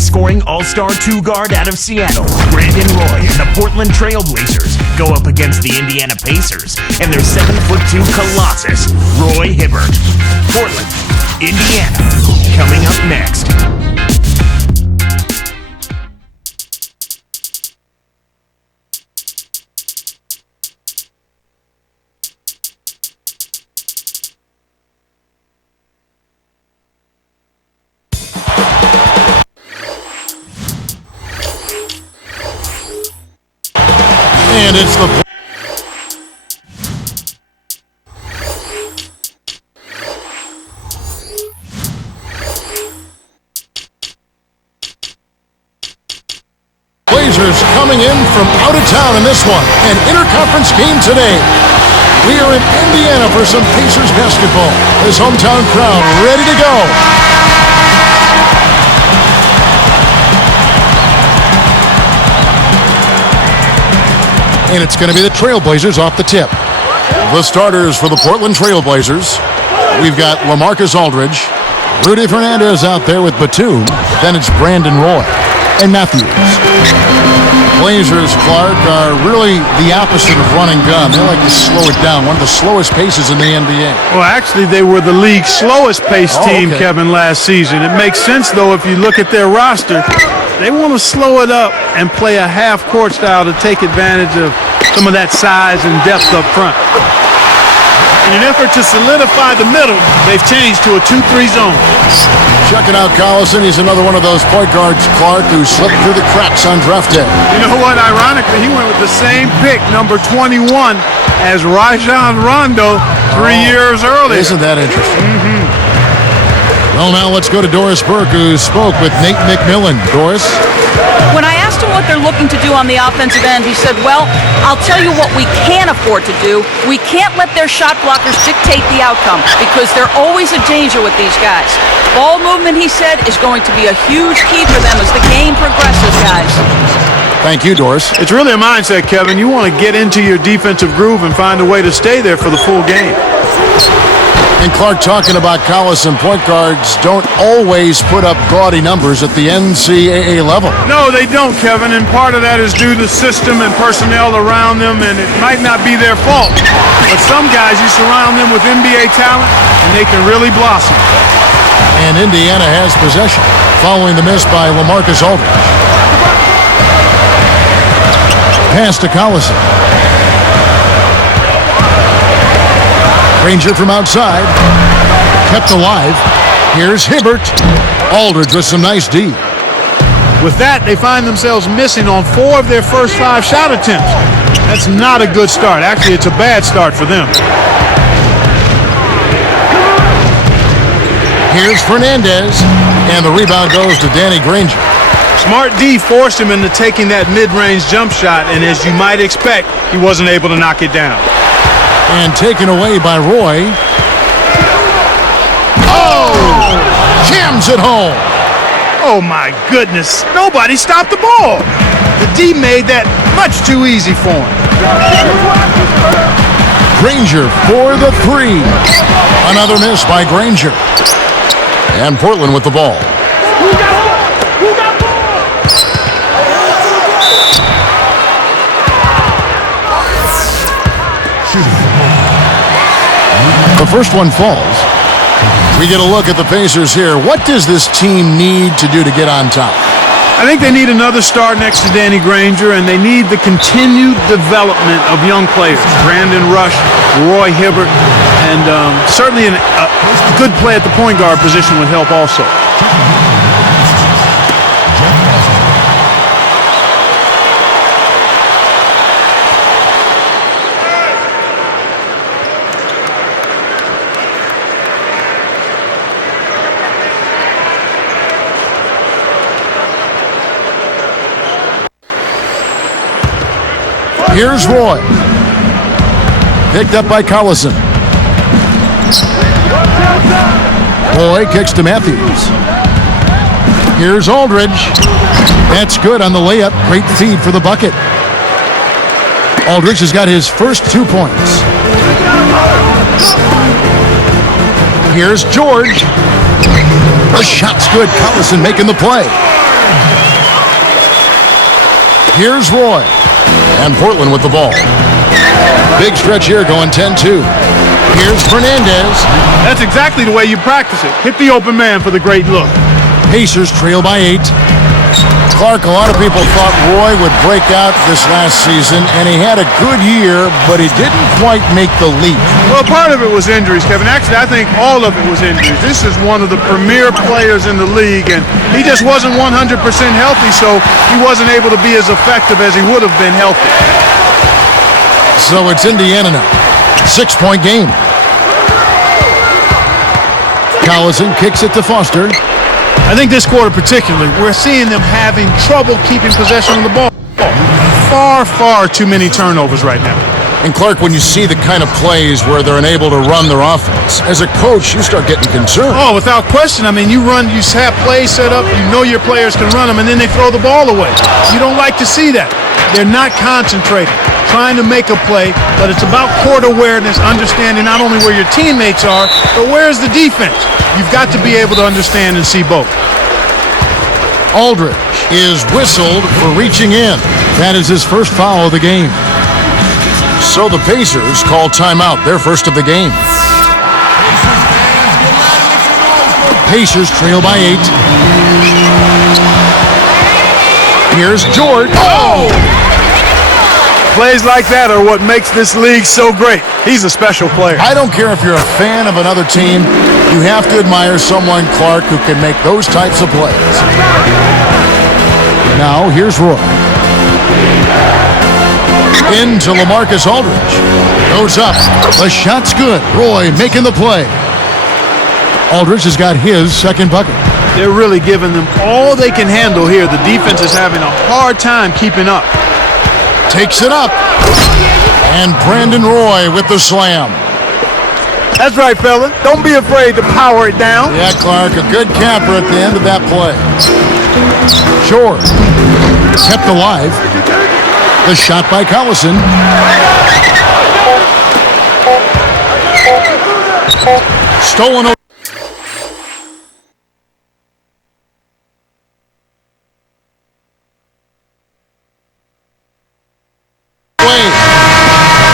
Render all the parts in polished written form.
high-scoring all-star two-guard out of Seattle, Brandon Roy and the Portland Trail Blazers go up against the Indiana Pacers and their 7'2" colossus, Roy Hibbert. Portland, Indiana, coming up next. And it's the Blazers coming in from out of town in this one. An interconference game today. We are in Indiana for some Pacers basketball. This hometown crowd ready to go. And it's going to be the Trailblazers off the tip. The starters for the Portland Trailblazers. We've got LaMarcus Aldridge, Rudy Fernandez out there with Batum. Then it's Brandon Roy and Matthews. Blazers, Clark, are really the opposite of run and gun. They like to slow it down. One of the slowest paces in the NBA. Well, actually, they were the league's slowest paced team, Kevin, last season. It makes sense, though, if you look at their roster. They want to slow it up and play a half-court style to take advantage of some of that size and depth up front. In an effort to solidify the middle, they've changed to a 2-3 zone. Checking out Collison. He's another one of those point guards, Clark, who slipped through the cracks on draft day. You know what? Ironically, he went with the same pick, number 21, as Rajon Rondo 3 years earlier. Isn't that interesting? Well, now let's go to Doris Burke, who spoke with Nate McMillan. Doris? When I asked him what they're looking to do on the offensive end, he said, well, I'll tell you what we can afford to do. We can't let their shot blockers dictate the outcome because they're always a danger with these guys. Ball movement, he said, is going to be a huge key for them as the game progresses, guys. Thank you, Doris. It's really a mindset, Kevin. You want to get into your defensive groove and find a way to stay there for the full game. And Clark talking about Collison, point guards don't always put up gaudy numbers at the NCAA level. No, they don't, Kevin, and part of that is due to system and personnel around them, and it might not be their fault. But some guys, you surround them with NBA talent, and they can really blossom. And Indiana has possession, following the miss by LaMarcus Aldridge. Pass to Collison. Granger from outside, kept alive. Here's Hibbert. Aldridge with some nice D. With that, they find themselves missing on 4 of their first 5 shot attempts. That's not a good start. Actually, it's a bad start for them. Here's Fernandez, and the rebound goes to Danny Granger. Smart D forced him into taking that mid-range jump shot, and as you might expect, he wasn't able to knock it down. And taken away by Roy. Oh! Jams it home. Oh, my goodness. Nobody stopped the ball. The D made that much too easy for him. Granger for the 3. Another miss by Granger. And Portland with the ball. The first one falls. We get a look at the Pacers here. What does this team need to do to get on top? I think they need another star next to Danny Granger, and they need the continued development of young players. Brandon Rush, Roy Hibbert, and certainly a good play at the point guard position would help also. Here's Roy. Picked up by Collison. Roy kicks to Matthews. Here's Aldridge. That's good on the layup. Great feed for the bucket. Aldridge has got his first 2 points. Here's George. The shot's good. Collison making the play. Here's Roy. And Portland with the ball. Big stretch here going 10-2. Here's Fernandez. That's exactly the way you practice it. Hit the open man for the great look. Pacers trail by 8. Clark, a lot of people thought Roy would break out this last season, and he had a good year, but he didn't quite make the leap. Well, part of it was injuries, Kevin. Actually, I think all of it was injuries. This is one of the premier players in the league, and he just wasn't 100% healthy, so he wasn't able to be as effective as he would have been healthy. So it's Indiana now. 6-point game. Collison kicks it to Foster. I think this quarter particularly, we're seeing them having trouble keeping possession of the ball. Far too many turnovers right now. And Clark, when you see the kind of plays where they're unable to run their offense, as a coach, you start getting concerned. Oh, without question. I mean, you have plays set up, you know your players can run them, and then they throw the ball away. You don't like to see that. They're not concentrating, trying to make a play, but it's about court awareness, understanding not only where your teammates are, but where's the defense. You've got to be able to understand and see both. Aldridge is whistled for reaching in. That is his first foul of the game. So the Pacers call timeout, their first of the game. Pacers trail by 8. Here's George. Oh! Plays like that are what makes this league so great. He's a special player. I don't care if you're a fan of another team, you have to admire someone, Clark, who can make those types of plays. Now, here's Roy. Into LaMarcus Aldridge. Goes up. The shot's good. Roy making the play. Aldridge has got his second bucket. They're really giving them all they can handle here. The defense is having a hard time keeping up. Takes it up. And Brandon Roy with the slam. That's right, fella. Don't be afraid to power it down. Yeah, Clark, a good capper at the end of that play. George kept alive. The shot by Collison. Stolen away.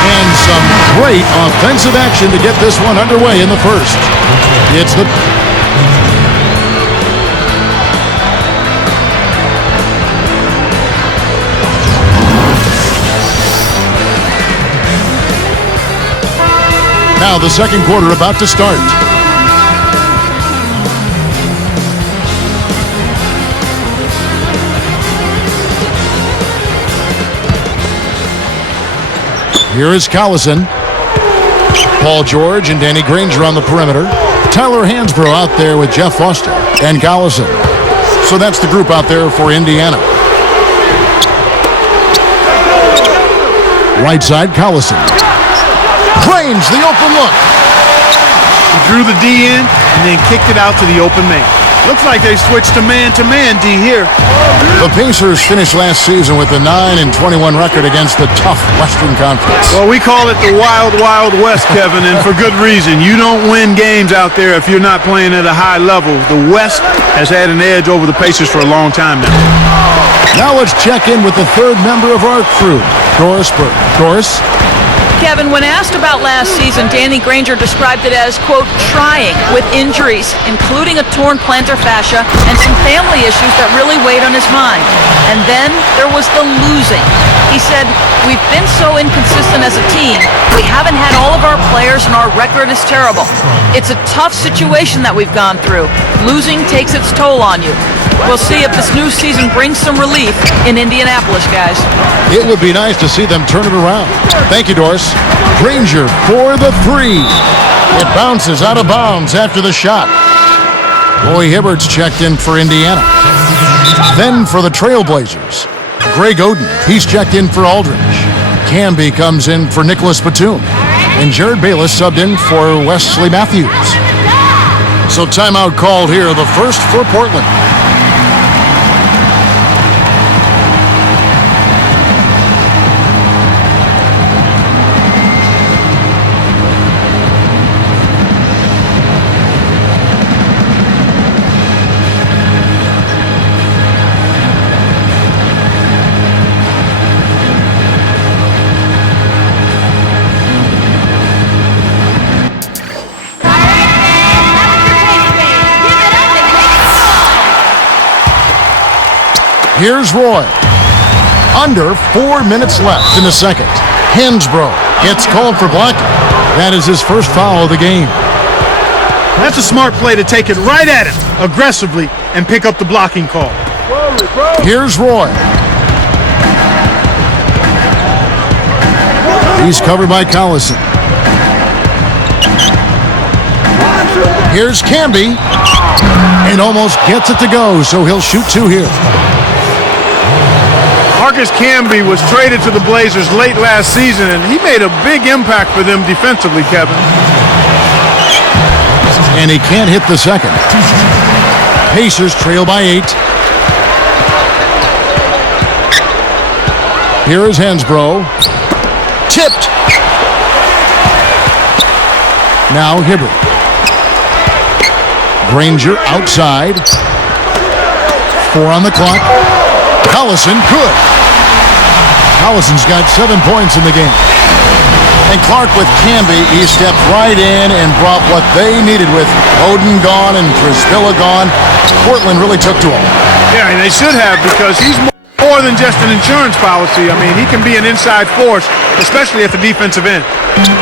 And some great offensive action to get this one underway in the first. It's the... Now the second quarter about to start. Here is Collison. Paul George and Danny Granger on the perimeter. Tyler Hansbrough out there with Jeff Foster and Collison. So that's the group out there for Indiana. Right side, Collison. Cranes the open look. He drew the D in and then kicked it out to the open man. Looks like they switched to man D here. The Pacers finished last season with a 9-21 record against the tough Western Conference. Well, we call it the Wild Wild West, Kevin, and for good reason. You don't win games out there if you're not playing at a high level. The West has had an edge over the Pacers for a long time now. Now let's check in with the third member of our crew, Doris Burke. Doris? Kevin, when asked about last season, Danny Granger described it as, quote, trying with injuries, including a torn plantar fascia and some family issues that really weighed on his mind. And then there was the losing. He said, we've been so inconsistent as a team, we haven't had all of our players and our record is terrible. It's a tough situation that we've gone through. Losing takes its toll on you. We'll see if this new season brings some relief in Indianapolis, guys. It would be nice to see them turn it around. Thank you, Doris. Granger for the three. It bounces out of bounds after the shot. Roy Hibbert's checked in for Indiana. Then for the Trailblazers, Greg Oden. He's checked in for Aldridge. Camby comes in for Nicholas Batum. And Jared Bayless subbed in for Wesley Matthews. So timeout called here, the first for Portland. Here's Roy. Under 4 minutes left in the second. Hansbrough gets called for blocking. That is his first foul of the game. That's a smart play to take it right at him aggressively and pick up the blocking call. Here's Roy. He's covered by Collison. Here's Camby. And almost gets it to go, so he'll shoot 2 here. Marcus Camby was traded to the Blazers late last season, and he made a big impact for them defensively, Kevin. And he can't hit the second. Pacers trail by 8. Here is Hansbrough. Tipped. Now Hibbert. Granger outside. 4 on the clock. Collison good. Collison's got 7 points in the game. And Clark with Camby, he stepped right in and brought what they needed with Oden gone and Trizvilla gone. Portland really took to him. Yeah, and they should have, because he's more than just an insurance policy. I mean, he can be an inside force, especially at the defensive end.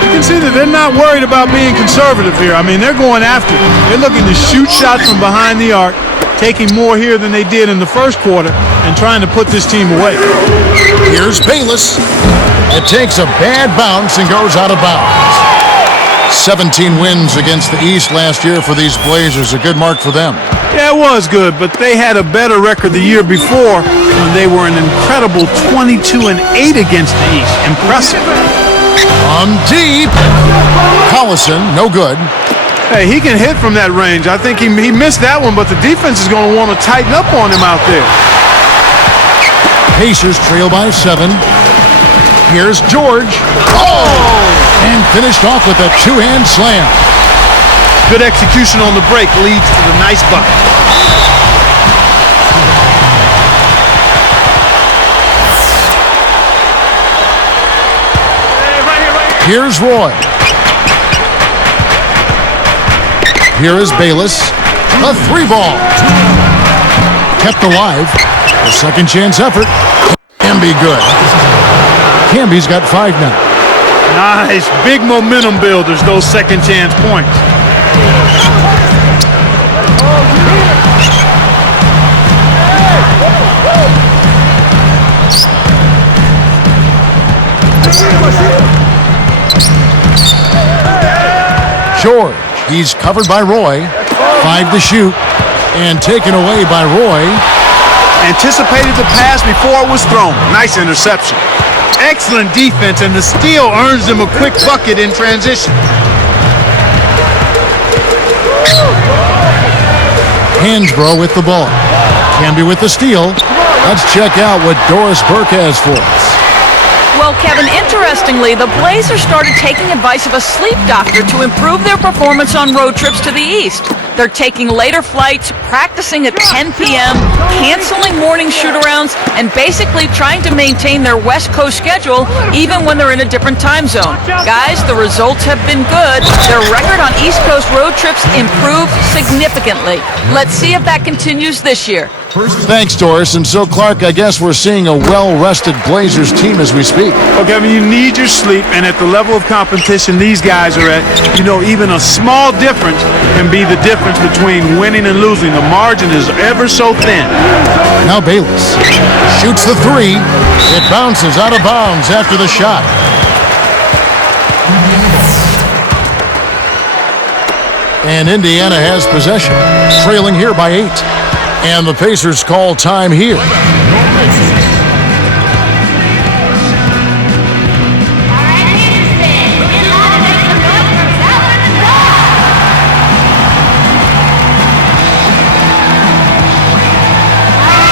You can see that they're not worried about being conservative here. I mean, they're going after it. They're looking to shoot shots from behind the arc, taking more here than they did in the first quarter, and trying to put this team away. Here's Bayless. It takes a bad bounce and goes out of bounds. 17 wins against the East last year for these Blazers. A good mark for them. Yeah, it was good, but they had a better record the year before when they were an incredible 22-8 against the East. Impressive. On deep. Collison, no good. Hey, he can hit from that range. I think he missed that one, but the defense is going to want to tighten up on him out there. Pacers trail by 7. Here's George. Oh! And finished off with a 2-hand slam. Good execution on the break leads to the nice bucket. Here's Roy. Here is Bayless. A 3-ball. Kept alive. A second chance effort. Can be good. Camby's got 5 now. Nice. Big momentum builders, those second chance points. George. He's covered by Roy. 5 to shoot. And taken away by Roy. Anticipated the pass before it was thrown. Nice interception. Excellent defense, and the steal earns them a quick bucket in transition. Hansbrough with the ball. Camby with the steal. Let's check out what Doris Burke has for us. Well, Kevin, interestingly, the Blazers started taking advice of a sleep doctor to improve their performance on road trips to the East. They're taking later flights, practicing at 10 p.m., canceling morning shoot-arounds, and basically trying to maintain their West Coast schedule even when they're in a different time zone. Guys, the results have been good. Their record on East Coast road trips improved significantly. Let's see if that continues this year. Thanks, Doris. And so, Clark, I guess we're seeing a well-rested Blazers team as we speak. Well, Kevin, you need your sleep, and at the level of competition these guys are at, even a small difference can be the difference between winning and losing. The margin is ever so thin. Now Bayless shoots the 3. It bounces out of bounds after the shot. And Indiana has possession, trailing here by 8. And the Pacers call time here.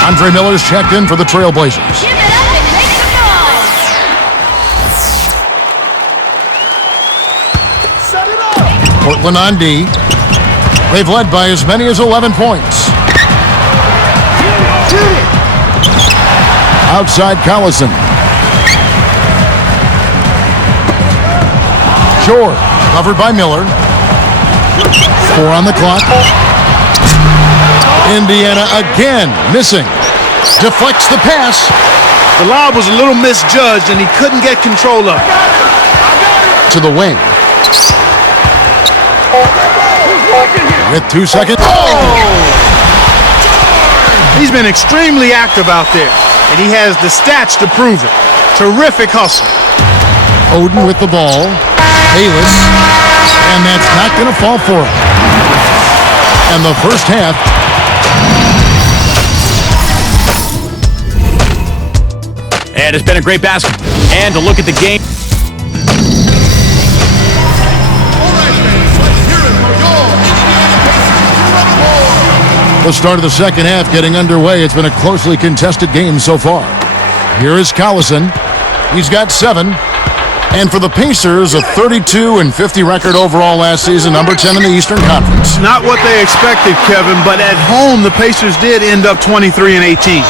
Andre Miller's checked in for the Trailblazers. Portland on D. They've led by as many as 11 points. Outside Collison. George covered by Miller. 4 on the clock. Indiana again missing. Deflects the pass. The lob was a little misjudged, and he couldn't get control of it. To the wing. With 2 seconds. Oh! He's been extremely active out there, and he has the stats to prove it. Terrific hustle. Oden with the ball. Bayless. And that's not going to fall for him. And the first half. And it's been a great basketball. And to look at the game. The start of the second half getting underway. It's been a closely contested game so far. Here is Collison. He's got 7. And for the Pacers, a 32-50 record overall last season, number 10 in the Eastern Conference. Not what they expected, Kevin, but at home, the Pacers did end up 23-18.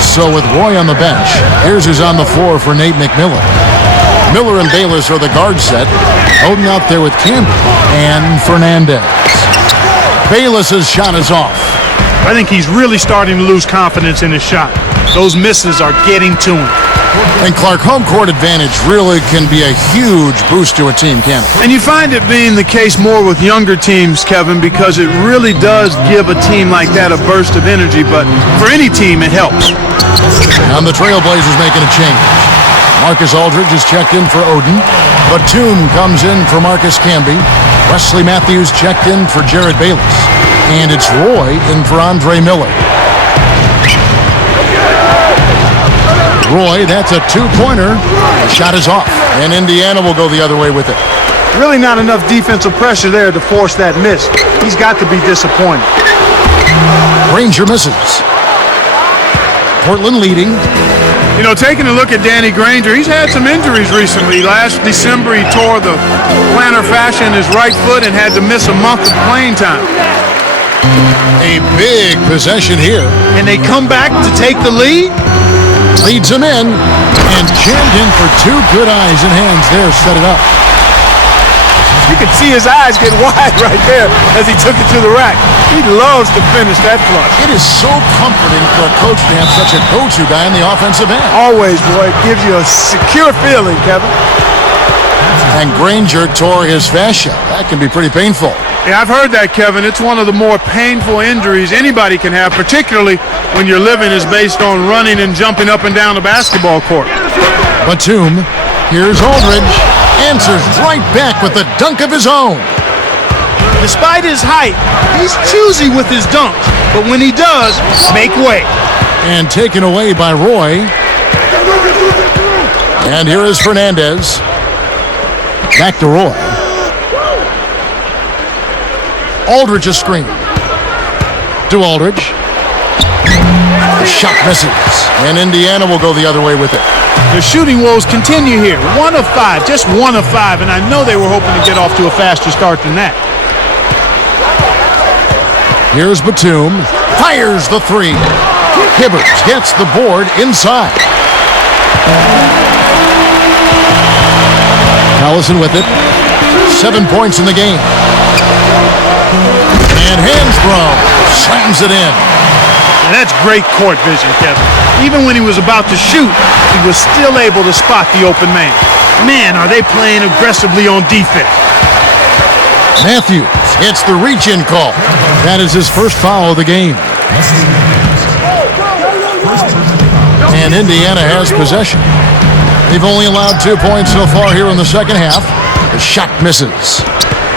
So with Roy on the bench, here's who's on the floor for Nate McMillan. Miller and Bayless are the guard set. Oden out there with Campbell and Fernandez. Bayless's shot is off. I think he's really starting to lose confidence in his shot. Those misses are getting to him. And Clark, home court advantage really can be a huge boost to a team, can't it? And you find it being the case more with younger teams, Kevin, because it really does give a team like that a burst of energy. But for any team, it helps. And the Trailblazers making a change. Marcus Aldridge is checked in for Oden. Batum comes in for Marcus Camby. Wesley Matthews checked in for Jared Bayless. And it's Roy in for Andre Miller. Roy, that's a 2-pointer. The shot is off. And Indiana will go the other way with it. Really not enough defensive pressure there to force that miss. He's got to be disappointed. Granger misses. Portland leading. You know, taking a look at Danny Granger, he's had some injuries recently. Last December, he tore the plantar fascia in his right foot and had to miss a month of playing time. A big possession here. And they come back to take the lead? Leads him in and jammed in for 2 good eyes and hands there. Set it up. You could see his eyes get wide right there as he took it to the rack. He loves to finish that flush. It is so comforting for a coach to have such a go-to guy on the offensive end. Always, boy. It gives you a secure feeling, Kevin. And Granger tore his fascia. That can be pretty painful. Yeah, I've heard that, Kevin. It's one of the more painful injuries anybody can have, particularly when your living is based on running and jumping up and down the basketball court. Batum, here's Aldridge. Answers right back with a dunk of his own. Despite his height, he's choosy with his dunks, but when he does, make way. And taken away by Roy. And here is Fernandez. Back to Roy. Aldridge a screen. To Aldridge. The shot misses. And Indiana will go the other way with it. The shooting woes continue here. 1 of 5, just 1 of 5, and I know they were hoping to get off to a faster start than that. Here's Batum. Fires the 3. Hibbert gets the board inside. Collison with it. 7 points in the game. And Hansbrough slams it in. And that's great court vision, Kevin. Even when he was about to shoot, he was still able to spot the open man. Man, are they playing aggressively on defense. Matthews gets the reach-in call. That is his first foul of the game. And Indiana has possession. They've only allowed 2 points so far here in the second half. The shot misses.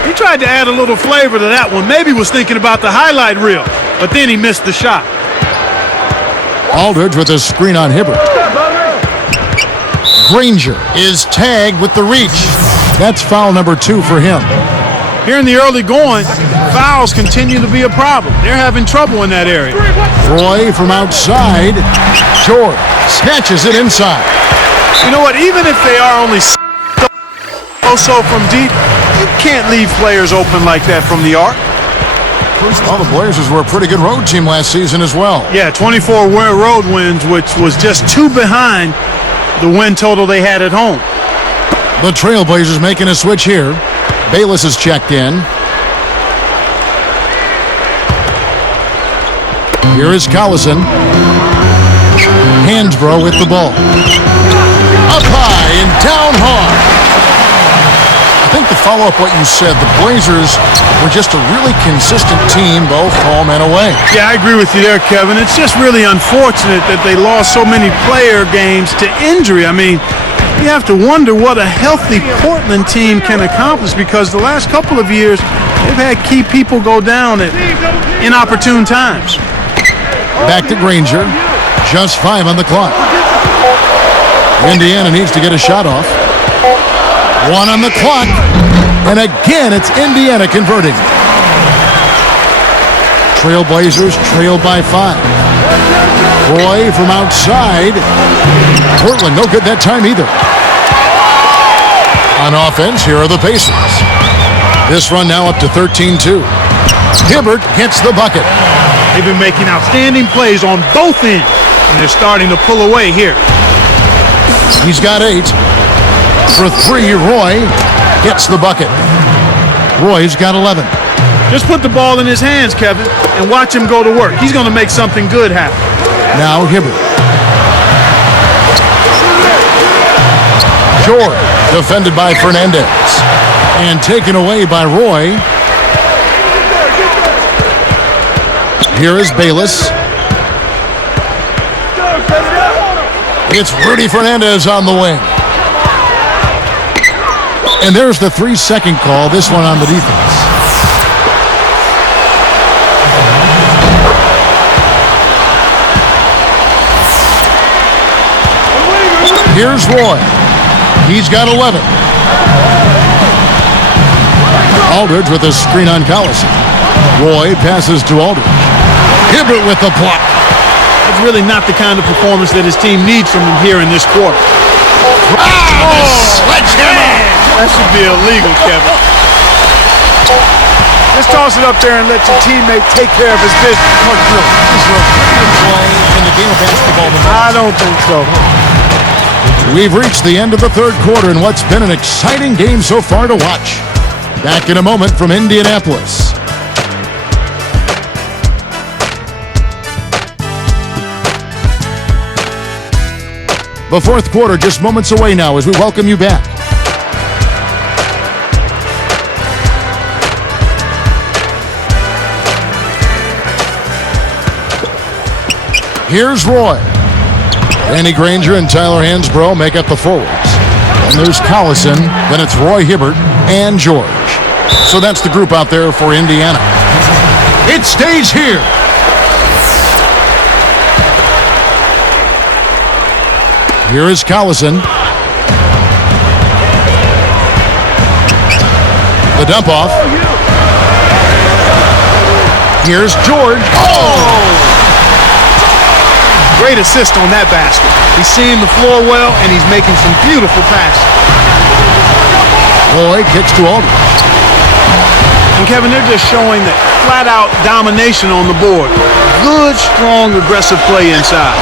He tried to add a little flavor to that one. Maybe was thinking about the highlight reel, but then he missed the shot. Aldridge with a screen on Hibbert. Granger is tagged with the reach. That's foul number 2 for him. Here in the early going, fouls continue to be a problem. They're having trouble in that area. Roy from outside. George snatches it inside. You know what? Even if they are only so from deep, you can't leave players open like that from the arc. Well, the Blazers were a pretty good road team last season as well. Yeah, 24 road wins, which was just 2 behind the win total they had at home. The Trailblazers making a switch here. Bayless is checked in. Here is Collison. Hansbrough with the ball. Up high and down hard. I think to follow up what you said, the Blazers were just a really consistent team, both home and away. Yeah, I agree with you there, Kevin. It's just really unfortunate that they lost so many player games to injury. I mean, you have to wonder what a healthy Portland team can accomplish, because the last couple of years, they've had key people go down at inopportune times. Back to Granger. Just 5 on the clock. Indiana needs to get a shot off. 1 on the clock. And again, it's Indiana converting. Trailblazers trail by 5. Roy from outside. Portland, no good that time either. On offense, here are the Pacers. This run now up to 13-2. Hibbert hits the bucket. They've been making outstanding plays on both ends, and they're starting to pull away here. He's got 8. For 3, Roy gets the bucket. Roy's got 11. Just put the ball in his hands, Kevin, and watch him go to work. He's going to make something good happen. Now Hibbert. George, defended by Fernandez. And taken away by Roy. Here is Bayless. It's Rudy Fernandez on the wing. And there's the 3-second call, this one on the defense. Here's Roy. He's got 11. Aldridge with a screen on Collison. Roy passes to Aldridge. Hibbert with the block. That's really not the kind of performance that his team needs from him here in this quarter. Sledgehammer! That should be illegal, Kevin. Just toss it up there and let your teammate take care of his business. In the game of basketball tonight. I don't think so. We've reached the end of the third quarter in what's been an exciting game so far to watch. Back in a moment from Indianapolis. The fourth quarter just moments away now as we welcome you back. Here's Roy. Danny Granger and Tyler Hansbrough make up the forwards. And there's Collison, then it's Roy Hibbert and George. So that's the group out there for Indiana. It stays here. Here is Collison. The dump off. Here's George. Oh! Great assist on that basket. He's seeing the floor well, and he's making some beautiful passes. Roy kicks to Aldridge. And Kevin, they're just showing that flat-out domination on the board. Good, strong, aggressive play inside.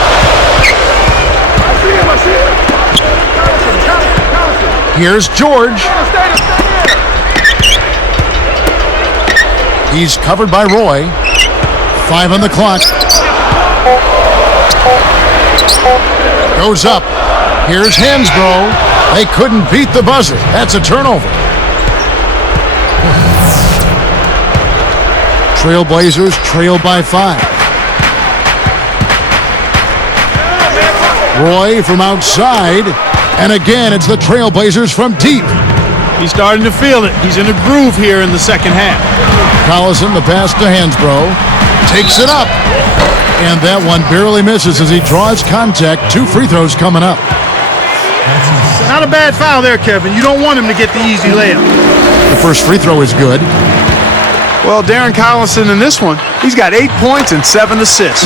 Here's George. He's covered by Roy. 5 on the clock. Goes up. Here's Hansbrough. They couldn't beat the buzzer. That's a turnover. Trailblazers trail by 5. Roy from outside. And again, it's the Trailblazers from deep. He's starting to feel it. He's in a groove here in the second half. Collison, the pass to Hansbrough. Takes it up. And that one barely misses as he draws contact. 2 free throws coming up. Not a bad foul there, Kevin. You don't want him to get the easy layup. The first free throw is good. Well, Darren Collison in this one, he's got 8 points and 7 assists.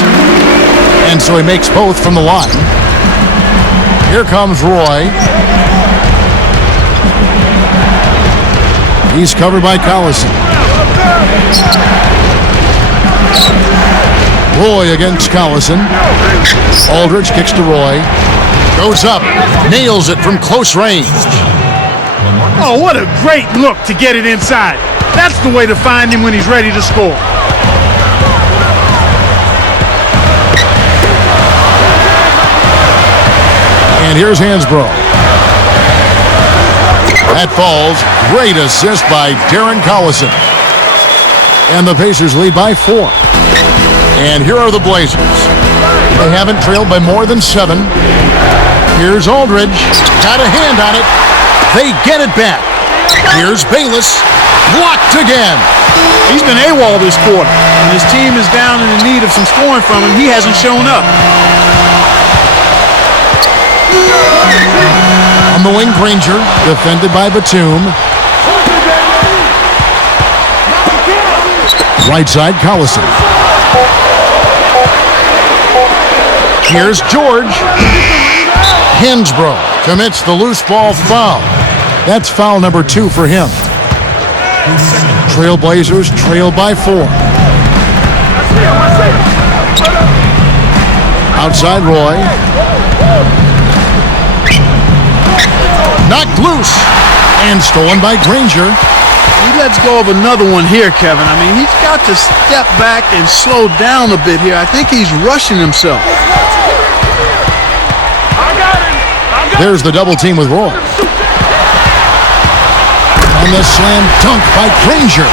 And so he makes both from the line. Here comes Roy. He's covered by Collison. Roy against Collison. Aldridge kicks to Roy. Goes up. Nails it from close range. Oh, what a great look to get it inside. That's the way to find him when he's ready to score. And here's Hansbrough. That falls. Great assist by Darren Collison. And the Pacers lead by 4. And here are the Blazers. They haven't trailed by more than 7. Here's Aldridge. Got a hand on it. They get it back. Here's Bayless. Blocked again. He's been AWOL this quarter. When his team is down and in need of some scoring from him, he hasn't shown up. On the wing, Granger, defended by Batum. Right side, Collison. Here's George. Hansbrough commits the loose ball foul. That's foul number 2 for him. Trailblazers trail by 4. Outside Roy. Knocked loose and stolen by Granger. He lets go of another one here, Kevin. I mean, he's got to step back and slow down a bit here. I think he's rushing himself. There's the double team with Roy. And the slam dunk by Granger.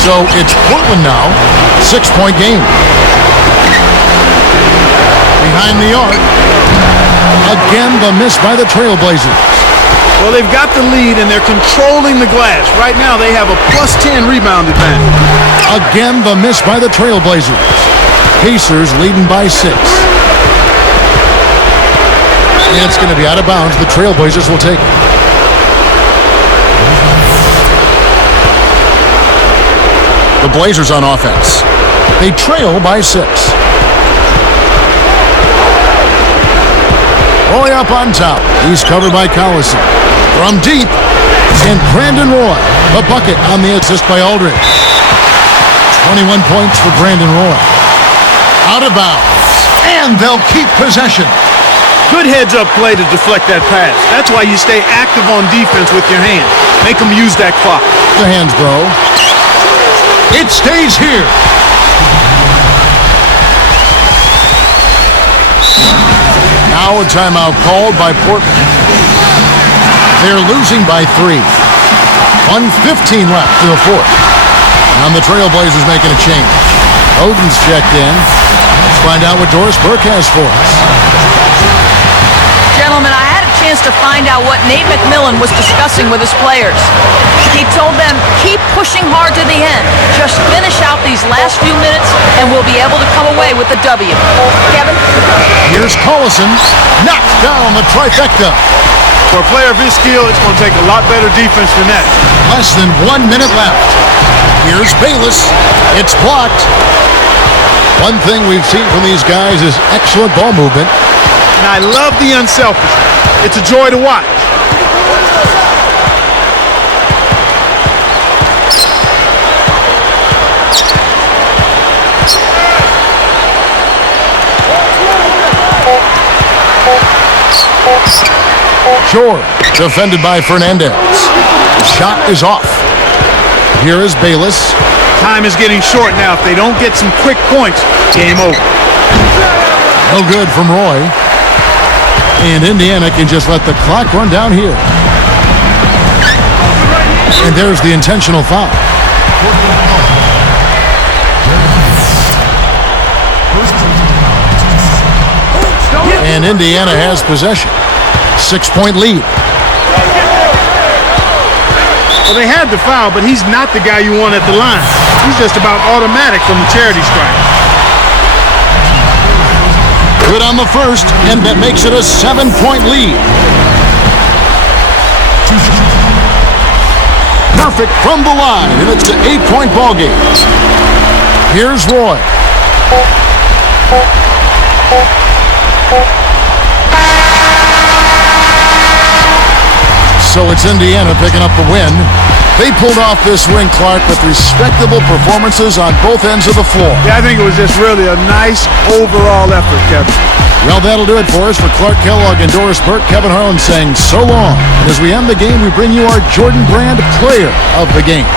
So it's Portland now. 6-point game. Behind the arc. Again, the miss by the Trailblazers. Well, they've got the lead, and they're controlling the glass. Right now, they have a +10 rebound advantage. Again, the miss by the Trailblazers. Pacers leading by 6. And it's going to be out of bounds. The Trailblazers will take it. The Blazers on offense. They trail by 6. Roy up on top. He's covered by Collison. From deep, and Brandon Roy. The bucket on the assist by Aldridge. 21 points for Brandon Roy. Out of bounds. And they'll keep possession. Good heads-up play to deflect that pass. That's why you stay active on defense with your hands. Make them use that clock. The Hansbrough. It stays here. Now a timeout called by Portland. They're losing by 3. 1:15 left to the 4th. And the Trailblazers making a change. Odin's checked in. Let's find out what Doris Burke has for us. Gentlemen, I had a chance to find out what Nate McMillan was discussing with his players. He told them, keep pushing hard to the end. Just finish out these last few minutes, and we'll be able to come away with the W. Kevin? Here's Collison. Knocked down the trifecta. For a player of his skill, it's going to take a lot better defense than that. Less than 1 minute left. Here's Bayless. It's blocked. One thing we've seen from these guys is excellent ball movement. And I love the unselfishness. It's a joy to watch. George, defended by Fernandez. Shot is off. Here is Bayless. Time is getting short now. If they don't get some quick points, game over. No good from Roy. And Indiana can just let the clock run down here. And there's the intentional foul. And Indiana has possession. 6-point lead. Well, they had the foul, but he's not the guy you want at the line. He's just about automatic from the charity strike. Good on the first, and that makes it a 7-point lead. Perfect from the line, and it's an 8-point ball game. Here's Roy. So it's Indiana picking up the win. They pulled off this win, Clark, with respectable performances on both ends of the floor. Yeah, I think it was just really a nice overall effort, Kevin. Well, that'll do it for us. For Clark Kellogg and Doris Burke, Kevin Harlan saying so long. And as we end the game, we bring you our Jordan Brand Player of the Game.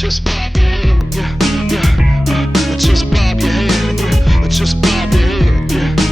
just pop